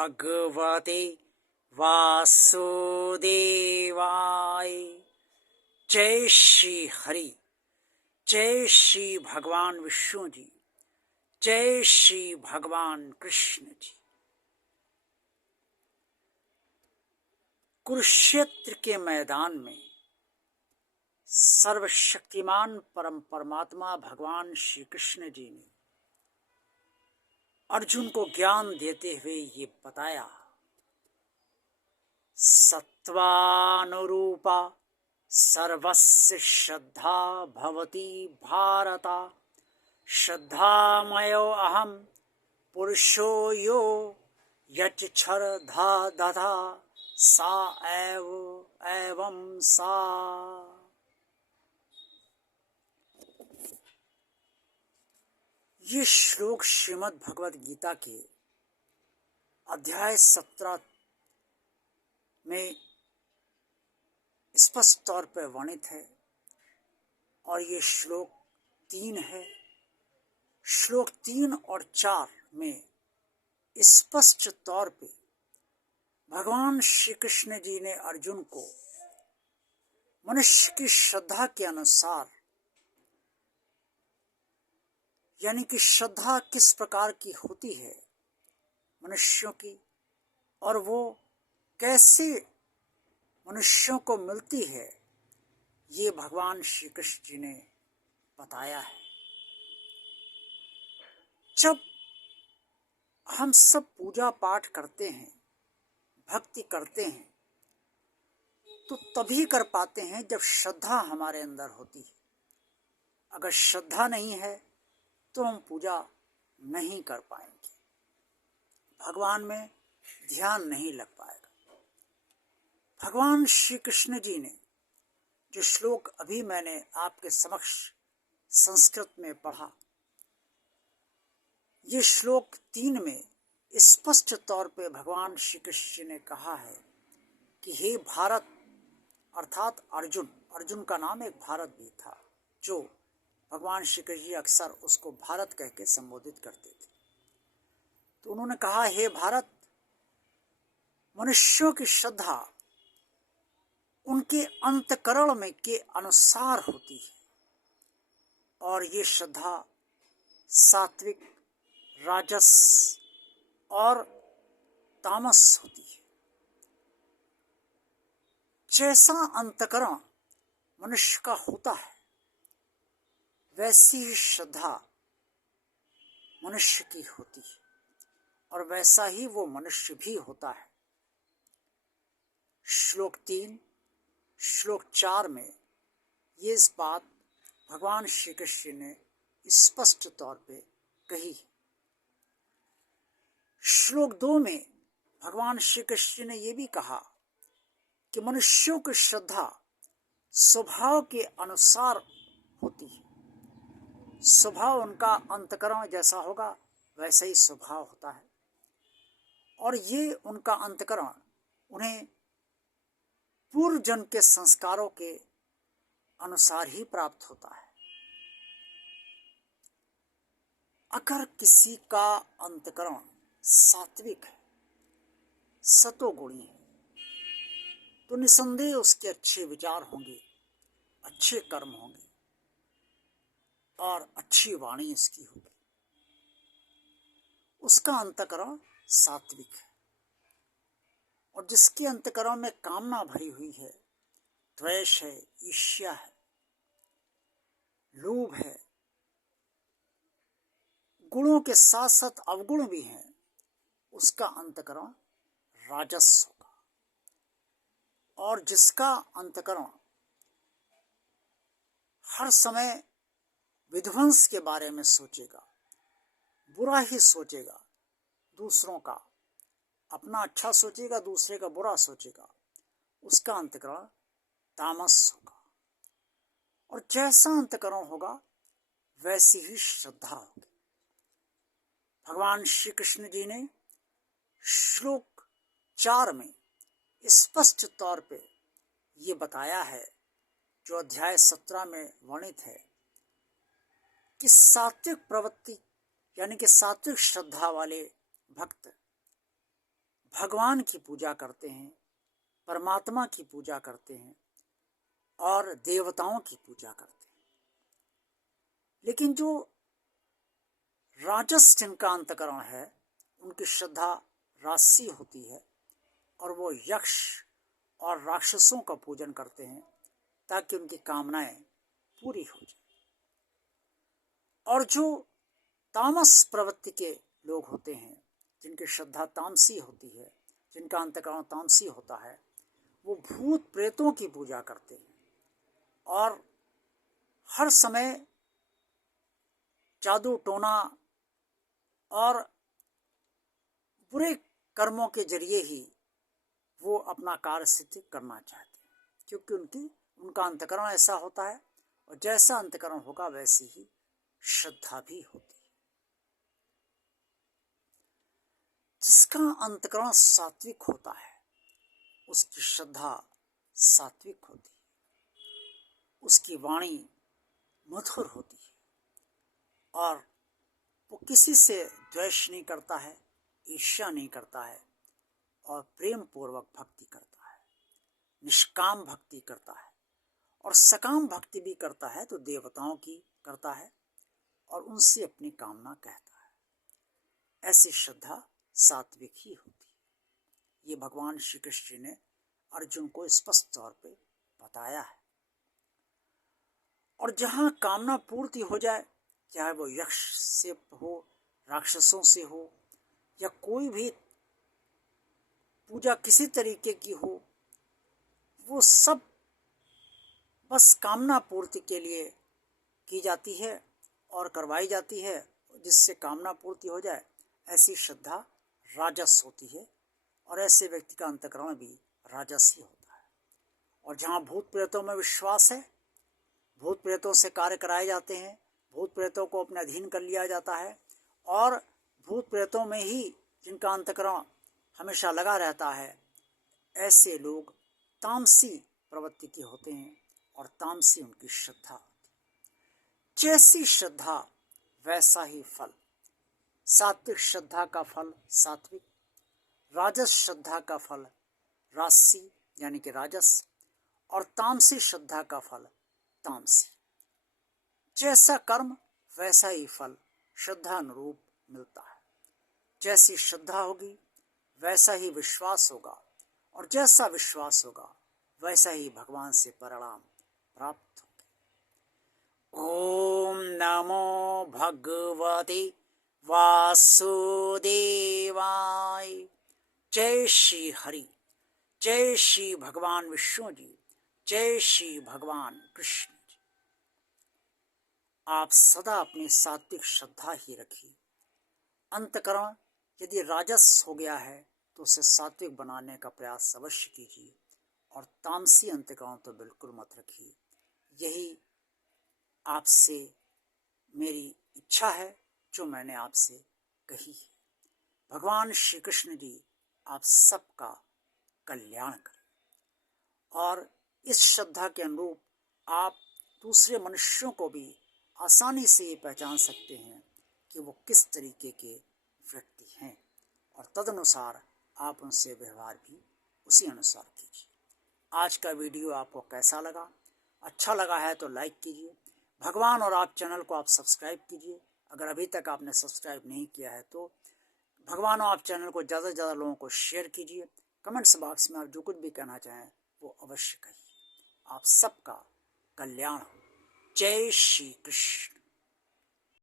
भगवते वासुदेवाय। जय श्री हरि, जय श्री भगवान विष्णु जी, जय श्री भगवान कृष्ण जी। कुरुक्षेत्र के मैदान में सर्वशक्तिमान परम परमात्मा भगवान श्री कृष्ण जी ने अर्जुन को ज्ञान देते हुए ये बताया, सत्वानुरूपा सर्वस्य श्रद्धा भवति भारता। श्रद्धामयो अहम पुरुषो यो यच्छर्धा दधा सा एवं सा। ये श्लोक श्रीमद् भगवद गीता के अध्याय 17 में स्पष्ट तौर पर वर्णित है और ये श्लोक 3 है। श्लोक 3 और 4 में स्पष्ट तौर पे भगवान श्री कृष्ण जी ने अर्जुन को मनुष्य की श्रद्धा के अनुसार, यानी कि श्रद्धा किस प्रकार की होती है मनुष्यों की, और वो कैसे मनुष्यों को मिलती है, ये भगवान श्री कृष्ण जी ने बताया है। जब हम सब पूजा पाठ करते हैं, भक्ति करते हैं, तो तभी कर पाते हैं जब श्रद्धा हमारे अंदर होती है। अगर श्रद्धा नहीं है तो हम पूजा नहीं कर पाएंगे, भगवान में ध्यान नहीं लग पाएगा। भगवान श्री कृष्ण जी ने जो श्लोक अभी मैंने आपके समक्ष संस्कृत में पढ़ा, ये श्लोक 3 में स्पष्ट तौर पे भगवान श्री कृष्ण ने कहा है कि हे भारत, अर्थात अर्जुन, अर्जुन का नाम एक भारत भी था, जो भगवान श्री कृष्ण जी अक्सर उसको भारत कह के संबोधित करते थे। तो उन्होंने कहा, हे भारत, मनुष्यों की श्रद्धा उनके अंतकरण में के अनुसार होती है, और ये श्रद्धा सात्विक, राजस और तामस होती है। जैसा अंतकरण मनुष्य का होता है, वैसी ही श्रद्धा मनुष्य की होती है, और वैसा ही वो मनुष्य भी होता है। श्लोक 3, श्लोक 4 में ये इस बात भगवान श्री कृष्ण ने स्पष्ट तौर पे कही है। श्लोक 2 में भगवान श्री कृष्ण ने ये भी कहा कि मनुष्यों की श्रद्धा स्वभाव के अनुसार होती है। स्वभाव उनका अंतकरण जैसा होगा वैसा ही स्वभाव होता है, और ये उनका अंतकरण उन्हें पूर्व जन्म के संस्कारों के अनुसार ही प्राप्त होता है। अगर किसी का अंतकरण सात्विक है, सतोगुणी है, तो निसंदेह उसके अच्छे विचार होंगे, अच्छे कर्म होंगे और अच्छी वाणी इसकी होगी। उसका अंतकरण सात्विक है। और जिसके अंतकरण में कामना भरी हुई है, द्वेष है, ईर्ष्या है, लोभ है, गुणों के साथ साथ अवगुण भी हैं, उसका अंतकरण राजस होगा। और जिसका अंतकरण हर समय विध्वंस के बारे में सोचेगा, बुरा ही सोचेगा, दूसरों का अपना अच्छा सोचेगा, दूसरे का बुरा सोचेगा, उसका अंतकरण तामस होगा। और जैसा अंतकरण होगा वैसी ही श्रद्धा होगी। भगवान श्री कृष्ण जी ने श्लोक 4 में स्पष्ट तौर पे ये बताया है, जो अध्याय 17 में वर्णित है, कि सात्विक प्रवृत्ति यानी कि सात्विक श्रद्धा वाले भक्त भगवान की पूजा करते हैं, परमात्मा की पूजा करते हैं और देवताओं की पूजा करते हैं। लेकिन जो राजस जिनका अंतकरण है, उनकी श्रद्धा राजसी होती है और वो यक्ष और राक्षसों का पूजन करते हैं ताकि उनकी कामनाएं पूरी हो जाए। और जो तामस प्रवृत्ति के लोग होते हैं, जिनकी श्रद्धा तामसी होती है, जिनका अंतकरण तामसी होता है, वो भूत प्रेतों की पूजा करते हैं और हर समय जादू टोना और बुरे कर्मों के जरिए ही वो अपना कार्य सिद्ध करना चाहते हैं, क्योंकि उनका अंतकरण ऐसा होता है और जैसा अंतकरण होगा वैसी ही श्रद्धा भी होती है। जिसका अंतकरण सात्विक होता है उसकी श्रद्धा सात्विक होती है, उसकी वाणी मधुर होती है और वो किसी से द्वेष नहीं करता है, ईर्ष्या नहीं करता है और प्रेम पूर्वक भक्ति करता है, निष्काम भक्ति करता है और सकाम भक्ति भी करता है तो देवताओं की करता है और उनसे अपनी कामना कहता है। ऐसी श्रद्धा सात्विक ही होती है। ये भगवान श्री कृष्ण जी ने अर्जुन को स्पष्ट तौर पे बताया है। और जहाँ कामना पूर्ति हो जाए, चाहे वो यक्ष से हो, राक्षसों से हो या कोई भी पूजा किसी तरीके की हो, वो सब बस कामना पूर्ति के लिए की जाती है और करवाई जाती है, जिससे कामना पूर्ति हो जाए। ऐसी श्रद्धा राजस होती है और ऐसे व्यक्ति का अंतकरण भी राजस ही होता है। और जहाँ भूत प्रेतों में विश्वास है, भूत प्रेतों से कार्य कराए जाते हैं, भूत प्रेतों को अपने अधीन कर लिया जाता है और भूत प्रेतों में ही जिनका अंतकरण हमेशा लगा रहता है, ऐसे लोग तामसी प्रवृत्ति के होते हैं और तामसी उनकी श्रद्धा होती है। जैसी श्रद्धा वैसा ही फल। सात्विक श्रद्धा का फल सात्विक, राजस श्रद्धा का फल राजसी यानी कि राजस और तामसी श्रद्धा का फल तामसी। जैसा कर्म वैसा ही फल श्रद्धा अनुरूप मिलता है। जैसी श्रद्धा होगी वैसा ही विश्वास होगा और जैसा विश्वास होगा वैसा ही भगवान से परिणाम प्राप्त होंगे। ओम नमो भगवते वासुदेवाय। जय श्री हरि, जय श्री भगवान विष्णु जी, जय श्री भगवान कृष्ण जी। आप सदा अपनी सात्विक श्रद्धा ही रखिए। अंतकरण यदि राजस हो गया है तो उसे सात्विक बनाने का प्रयास अवश्य कीजिए और तामसी अंतकरण तो बिल्कुल मत रखिए। यही आपसे मेरी इच्छा है जो मैंने आपसे कही है। भगवान श्री कृष्ण जी आप सबका कल्याण करें और इस श्रद्धा के अनुरूप आप दूसरे मनुष्यों को भी आसानी से ये पहचान सकते हैं कि वो किस तरीके के व्यक्ति हैं और तदनुसार आप उनसे व्यवहार भी उसी अनुसार कीजिए। आज का वीडियो आपको कैसा लगा? अच्छा लगा है तो लाइक कीजिए। भगवान और आप चैनल को आप सब्सक्राइब कीजिए। अगर अभी तक आपने सब्सक्राइब नहीं किया है तो भगवान और आप चैनल को ज़्यादा से ज़्यादा लोगों को शेयर कीजिए। कमेंट्स बॉक्स में आप जो कुछ भी कहना चाहें वो अवश्य कहिए। आप सबका कल्याण हो। जय श्री कृष्ण।